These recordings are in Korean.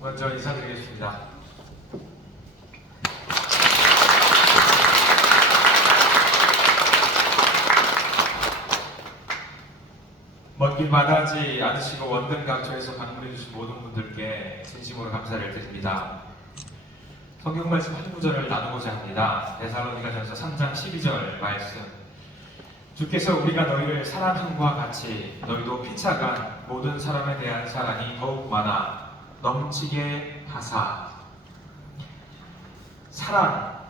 먼저 인사드리겠습니다. 먼길 마다하지 않으시고 원등 강처에서 방문해 주신 모든 분들께 진심으로 감사를 드립니다. 성경 말씀 한 구절을 나누고자 합니다. 데살로니가전서 3장 12절 말씀. 주께서 우리가 너희를 사랑함과 같이 너희도 피차간 모든 사람에 대한 사랑이 더욱 많아 넘치게 하사. 사랑,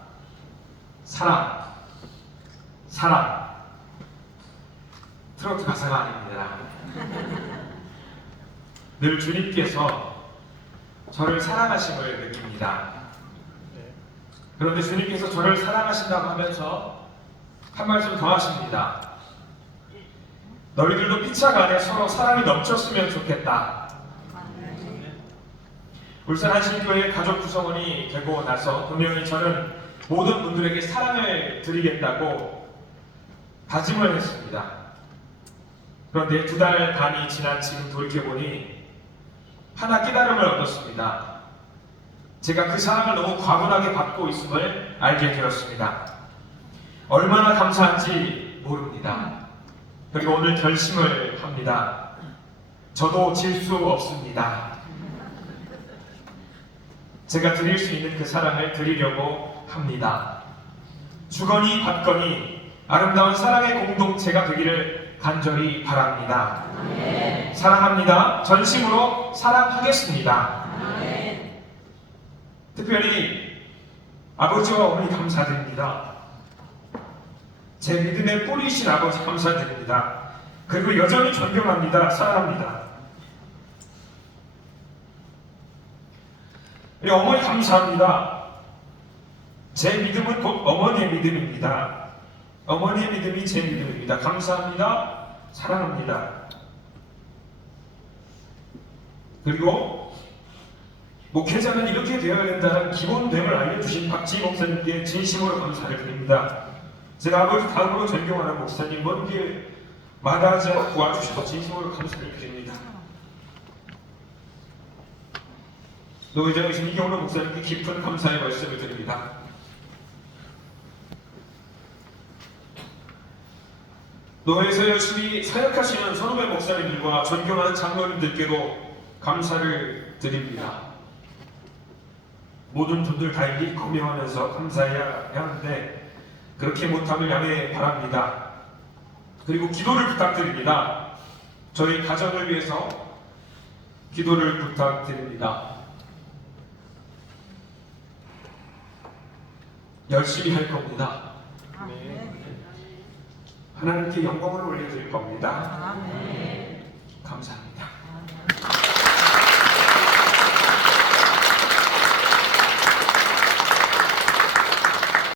사랑, 사랑. 트로트 가사가 아닙니다. 늘 주님께서 저를 사랑하심을 느낍니다. 그런데 주님께서 저를 사랑하신다고 하면서 한 말씀 더 하십니다. 너희들도 피차 간에 서로 사랑이 넘쳤으면 좋겠다. 울산 한신교회 가족 구성원이 되고 나서 분명히 저는 모든 분들에게 사랑을 드리겠다고 다짐을 했습니다. 그런데 두 달 반이 지난 지금 돌이켜보니 하나 깨달음을 얻었습니다. 제가 그 사랑을 너무 과분하게 받고 있음을 알게 되었습니다. 얼마나 감사한지 모릅니다. 그리고 오늘 결심을 합니다. 저도 질 수 없습니다. 제가 드릴 수 있는 그 사랑을 드리려고 합니다. 주거니 받거니 아름다운 사랑의 공동체가 되기를 간절히 바랍니다. 사랑합니다. 전심으로 사랑하겠습니다. 특별히 아버지와 어머니 감사드립니다. 제 믿음의 뿌리신 아버지 감사드립니다. 그리고 여전히 존경합니다. 사랑합니다. 우리 어머니 감사합니다. 제 믿음은 곧 어머니의 믿음입니다. 어머니의 믿음이 제 믿음입니다. 감사합니다. 사랑합니다. 그리고 목회자는 이렇게 되어야 된다는 기본됨을 알려주신 박지 목사님께 진심으로 감사를 드립니다. 제가 아버지 다음으로 존경하는 목사님 먼 길 마다하지 않고 도와주셔서 진심으로 감사를 드립니다. 노회장이신 이경로 목사님께 깊은 감사의 말씀을 드립니다. 노회에서 열심히 사역하시는 선후배 목사님들과 존경하는 장로님들께도 감사를 드립니다. 모든 분들 다 일일이 고명하면서 감사해야 하는데 그렇게 못함을 양해 바랍니다. 그리고 기도를 부탁드립니다. 저희 가정을 위해서 기도를 부탁드립니다. 열심히 할 겁니다. 하나님께 영광을 올려드릴 겁니다. 감사합니다.